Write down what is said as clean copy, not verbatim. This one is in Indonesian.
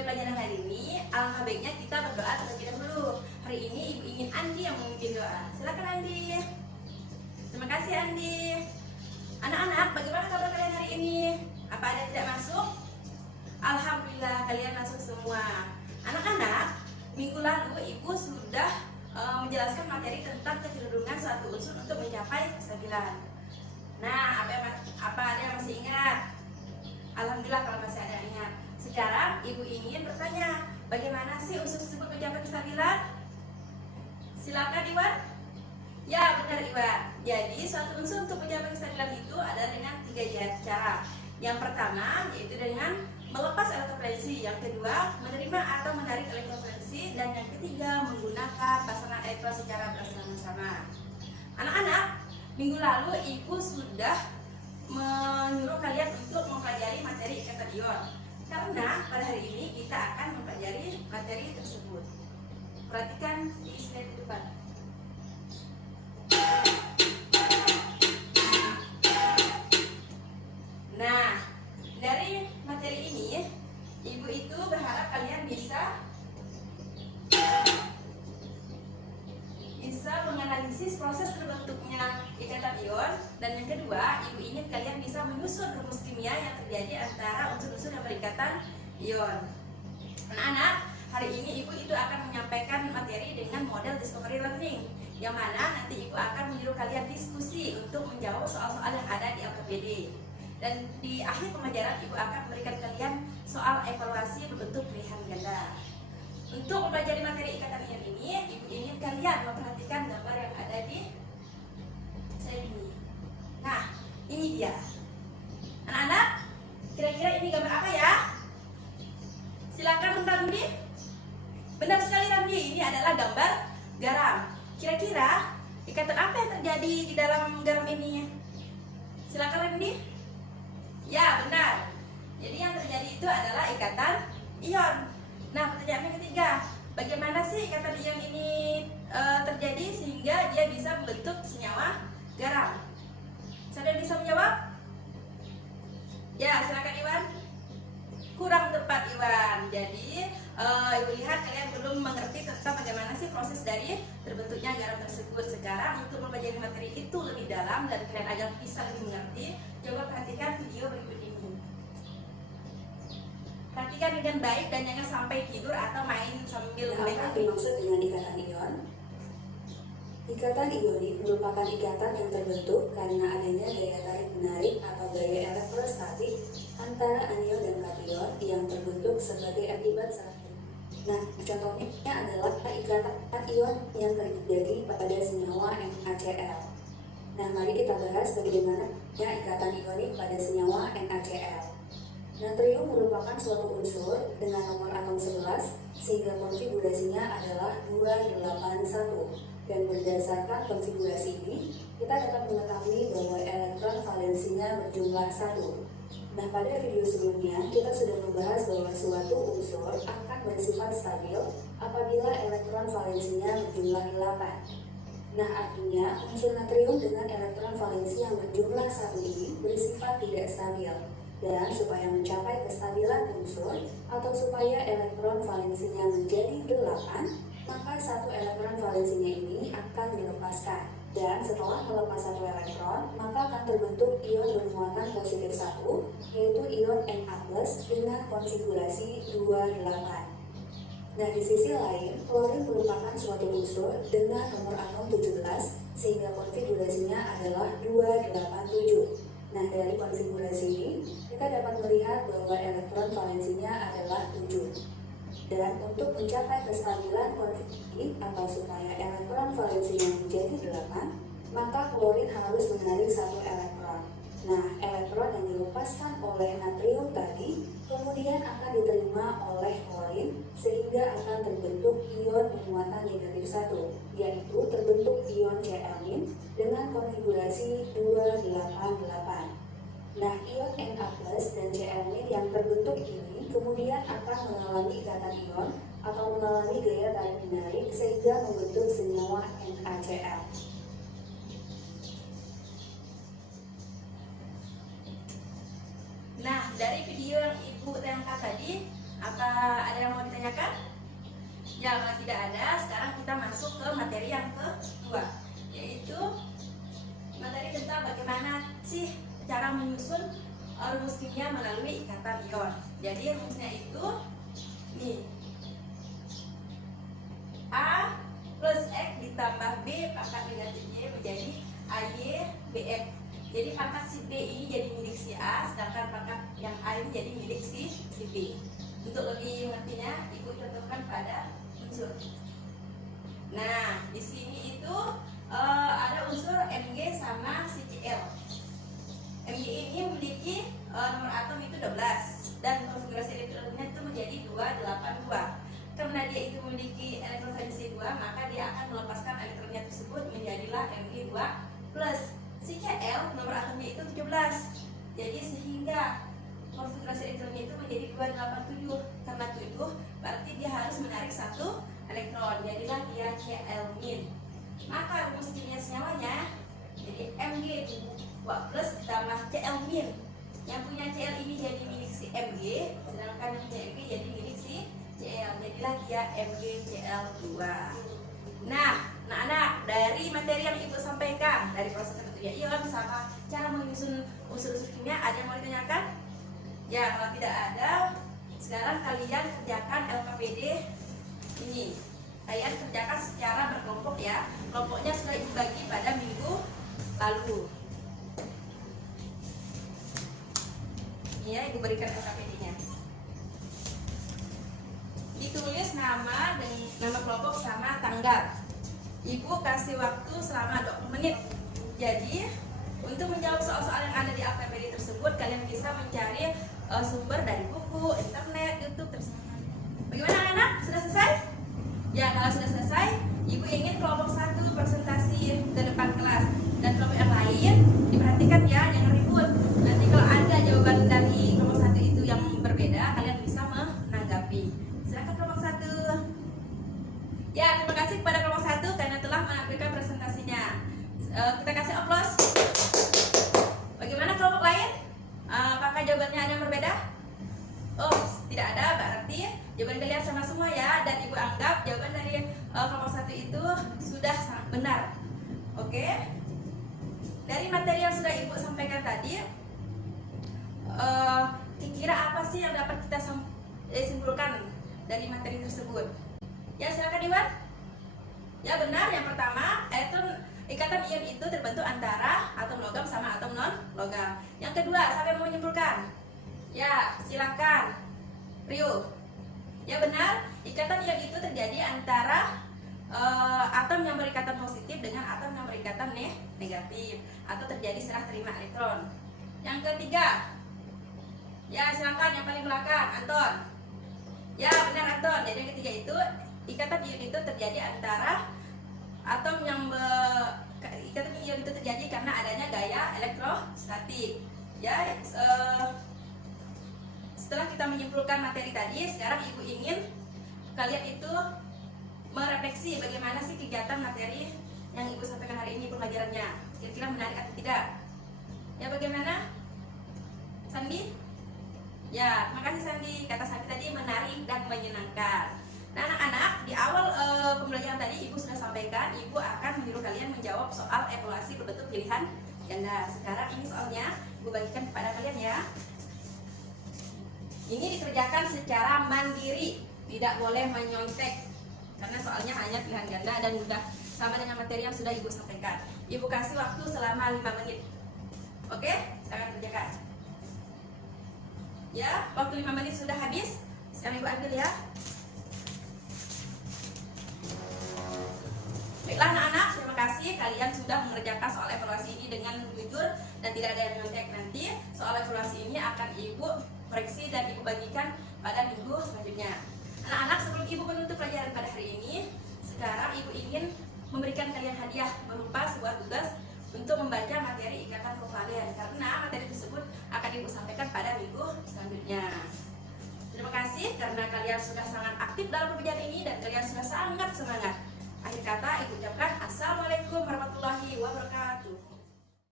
memulai pelajaran hari ini, alangkah baiknya kita berdoa terlebih dahulu. Hari ini Ibu ingin Andi yang memimpin doa. Silakan Andi. Terima kasih Andi. Anak-anak, bagaimana kabar kalian hari ini? Apa ada yang tidak masuk? Alhamdulillah kalian masuk semua. Anak-anak, minggu lalu Ibu sudah menjelaskan materi tentang kecenderungan suatu unsur untuk mencapai kestabilan. Nah, apa ada yang masih ingat? Alhamdulillah kalau masih ada yang ingat. Sekarang Ibu ingin bertanya, bagaimana sih unsur tersebut mencapai kestabilan? Silakan Iwan. Ya benar Iwan. Jadi suatu unsur untuk mencapai kestabilan itu adalah dengan 3 cara. Yang pertama yaitu dengan melepas elektrofluensi, yang kedua menerima atau menarik elektrofluensi, dan yang ketiga menggunakan pasangan elektron secara bersama-sama. Anak-anak, minggu lalu Ibu sudah menyuruh kalian untuk mempelajari materi ikatan ion. Karena pada hari ini kita akan mempelajari materi tersebut. Perhatikan di slide depan. Nah, dari materi ini, Ibu itu berharap kalian bisa menganalisis proses terbentuknya ikatan ion, dan yang kedua, Ibu ingin kalian bisa menyusun rumus kimia yang terjadi antara unsur-unsur yang berikatan ion. Anak-anak, hari ini Ibu itu akan menyampaikan materi dengan model discovery learning, yang mana nanti Ibu akan menyuruh kalian diskusi untuk menjawab soal-soal yang ada di LKPD. Dan di akhir pembelajaran Ibu akan memberikan kalian soal evaluasi berbentuk pilihan ganda. Untuk mempelajari materi ikatan ion ini, Ibu ingin kalian memperhatikan gambar yang ada di slide ini. Nah, ini dia. Anak-anak, kira-kira ini gambar apa ya? Silakan Randi. Benar sekali Randi, ini adalah gambar garam. Kira-kira ikatan apa yang terjadi di dalam garam ini? Silakan Randi. Ya, benar. Jadi yang terjadi itu adalah ikatan ion. Nah, pertanyaan yang ketiga, bagaimana sih ikatan ion ini terjadi sehingga dia bisa membentuk senyawa garam? Siapa yang bisa menjawab? Ya, silakan Iwan. Kurang tepat Iwan. Jadi Ibu lihat kalian belum mengerti tentang bagaimana sih proses dari terbentuknya garam tersebut. Sekarang untuk mempelajari materi itu lebih dalam dan kalian agar bisa lebih mengerti, coba perhatikan video berikut ini. Perhatikan dengan baik dan jangan sampai tidur atau main sambil Apa yang dimaksud dengan ikatan ion? Ikatan ionik merupakan ikatan yang terbentuk karena adanya gaya tarik-menarik atau gaya elektrostatik antara anion dan kation yang terbentuk sebagai akibat salah. Nah, contohnya adalah ikatan ion yang terjadi pada senyawa NaCl. Nah, mari kita bahas bagaimana ikatan ionik pada senyawa NaCl. Natrium merupakan suatu unsur dengan nomor atom 11 sehingga konfigurasinya adalah 281, dan berdasarkan konfigurasi ini kita dapat mengetahui bahwa elektron valensinya berjumlah 1. Nah, pada video sebelumnya kita sudah membahas bahwa suatu unsur akan bersifat stabil apabila elektron valensinya berjumlah 8. Nah, artinya unsur natrium dengan elektron valensi yang berjumlah 1 ini bersifat tidak stabil. Dan supaya mencapai kestabilan unsur atau supaya elektron valensinya menjadi 8, maka satu elektron valensinya ini akan dilepaskan. Dan setelah melepas satu elektron, maka akan terbentuk ion bermuatan positif 1, yaitu ion Na+ dengan konfigurasi 28. Nah, di sisi lain, klorin merupakan suatu unsur dengan nomor atom 17, sehingga konfigurasinya adalah 287. Nah, dari konfigurasi ini, kita dapat melihat bahwa elektron valensinya adalah 7. Dan untuk mencapai kestabilan konfigurasi atau supaya elektron valensinya menjadi 8, maka klorin harus menarik satu elektron. Nah, elektron yang dilepaskan oleh natrium tadi kemudian akan diterima oleh klorin sehingga akan terbentuk ion bermuatan negatif 1, yaitu terbentuk ion Cl- dengan konfigurasi 288. Nah, ion Na+ dan Cl- yang terbentuk ini kemudian akan mengalami ikatan ion atau mengalami gaya tarik-menarik sehingga membentuk senyawa NaCl. Nah, dari video yang Ibu tayangkan tadi, Apa ada yang mau ditanyakan? Ya, kalau tidak ada, sekarang kita masuk ke materi yang kedua, yaitu materi tentang bagaimana sih cara menyusun rumus kimia melalui ikatan ion. Jadi rumusnya itu nih, A plus X ditambah B pangkat negatif Y menjadi AY BX. Jadi pangkat si B ini jadi milik si A, sedangkan pangkat yang A ini jadi milik si B. Untuk lebih mengertinya, Ibu contohkan pada unsur. Nah, di sini itu ada unsur Mg sama si Cl. Mg ini memiliki nomor atom itu 12 dan konfigurasi elektronnya itu menjadi 282. Karena dia itu memiliki elektronegatif 2, maka dia akan melepaskan elektronnya tersebut menjadilah Mg2 plus. Si Cl nomor atomnya itu 17. Jadi sehingga konfigurasi elektronnya itu menjadi 287. Karena 7 berarti dia harus menarik satu elektron, jadilah dia Cl-. Maka rumus kimia senyawanya jadi Mg2 plus ditambah Cl-. Yang punya Cl ini jadi milik si Mg, sedangkan yang punya Mg jadi milik si Cl, jadilah dia MgCl2. Nah, anak-anak, dari materi yang Ibu sampaikan dari proses terbentuknya ion sama cara menyusun unsur-unsur kimia, ada yang mau ditanyakan? Ya, kalau tidak ada, sekarang kalian kerjakan LKPD ini. Kalian kerjakan secara berkelompok ya. Kelompoknya sudah Ibu bagi pada minggu lalu. Ini ya, Ibu berikan LKPD-nya. Ditulis nama dan nama kelompok sama tanggal. Ibu kasih waktu selama 20 menit. Jadi untuk menjawab soal-soal yang ada di LKPD tersebut, kalian bisa mencari sumber dari buku, internet, YouTube, terserah. Bagaimana anak? Sudah selesai? Ya, kalau sudah selesai, Ibu ingin kelompok 1 presentasi ke depan kelas, dan kelompok yang lain diperhatikan ya, jangan ribut. Nanti kalau ada jawaban dari kelompok 1 itu yang berbeda, kalian bisa menanggapi. Silakan kelompok 1. Ya, terima kasih kepada kelompok 1 karena telah menampilkan presentasinya. Kita kasih aplaus. Bagaimana kelompok lain? Apakah jawabannya ada yang berbeda? Oh, tidak ada, berarti jawaban kalian sama semua ya. Dan Ibu anggap jawaban dari kelompok 1 itu sudah sangat benar. Oke. Dari materi yang sudah Ibu sampaikan tadi, kira-kira apa sih yang dapat kita simpulkan dari materi tersebut? Ya, silakan Iwan. Ya, benar. Yang pertama, ikatan ion itu terbentuk antara atom logam sama atom non logam. Yang kedua, siapa yang mau menyimpulkan? Ya, silakan Rio. Ya, benar. Ikatan ion itu terjadi antara atom yang berikatan positif dengan atom yang berikatan negatif, atau terjadi serah terima elektron. Yang ketiga, ya silakan yang paling belakang, Anton. Ya, benar Anton. Jadi yang ketiga itu ikatan ion itu terjadi antara atom yang ikatan ion itu terjadi karena adanya gaya elektrostatik. Ya, setelah kita menyimpulkan materi tadi, sekarang Ibu ingin kalian itu merefleksi bagaimana sih kegiatan materi yang Ibu sampaikan hari ini pembelajarannya. Kira-kira menarik atau tidak? Ya, bagaimana? Sandi? Ya, terima kasih Sandi. Kata Sandi tadi menarik dan menyenangkan. Nah, anak-anak, di awal pembelajaran tadi Ibu sudah sampaikan, Ibu akan menyuruh kalian menjawab soal evaluasi berbentuk pilihan ganda. Sekarang ini soalnya Ibu bagikan kepada kalian ya. Ini dikerjakan secara mandiri, tidak boleh menyontek, karena soalnya hanya pilihan ganda dan sudah sama dengan materi yang sudah Ibu sampaikan. Ibu kasih waktu selama 5 menit. Oke, silakan kerjakan. Ya, waktu 5 menit sudah habis. Sekarang Ibu ambil ya. Baiklah anak-anak, terima kasih kalian sudah mengerjakan soal evaluasi ini dengan jujur dan tidak ada yang nyontek. Nanti soal evaluasi ini akan Ibu koreksi dan Ibu bagikan pada minggu selanjutnya. Anak-anak, sebelum Ibu menutup pelajaran pada hari ini, sekarang Ibu ingin memberikan kalian hadiah berupa sebuah tugas untuk membaca materi ikatan kovalen, karena materi tersebut akan Ibu sampaikan pada minggu selanjutnya. Terima kasih karena kalian sudah sangat aktif dalam pembelajaran ini dan kalian sudah sangat semangat. Akhir kata Ibu ucapkan Assalamualaikum warahmatullahi wabarakatuh.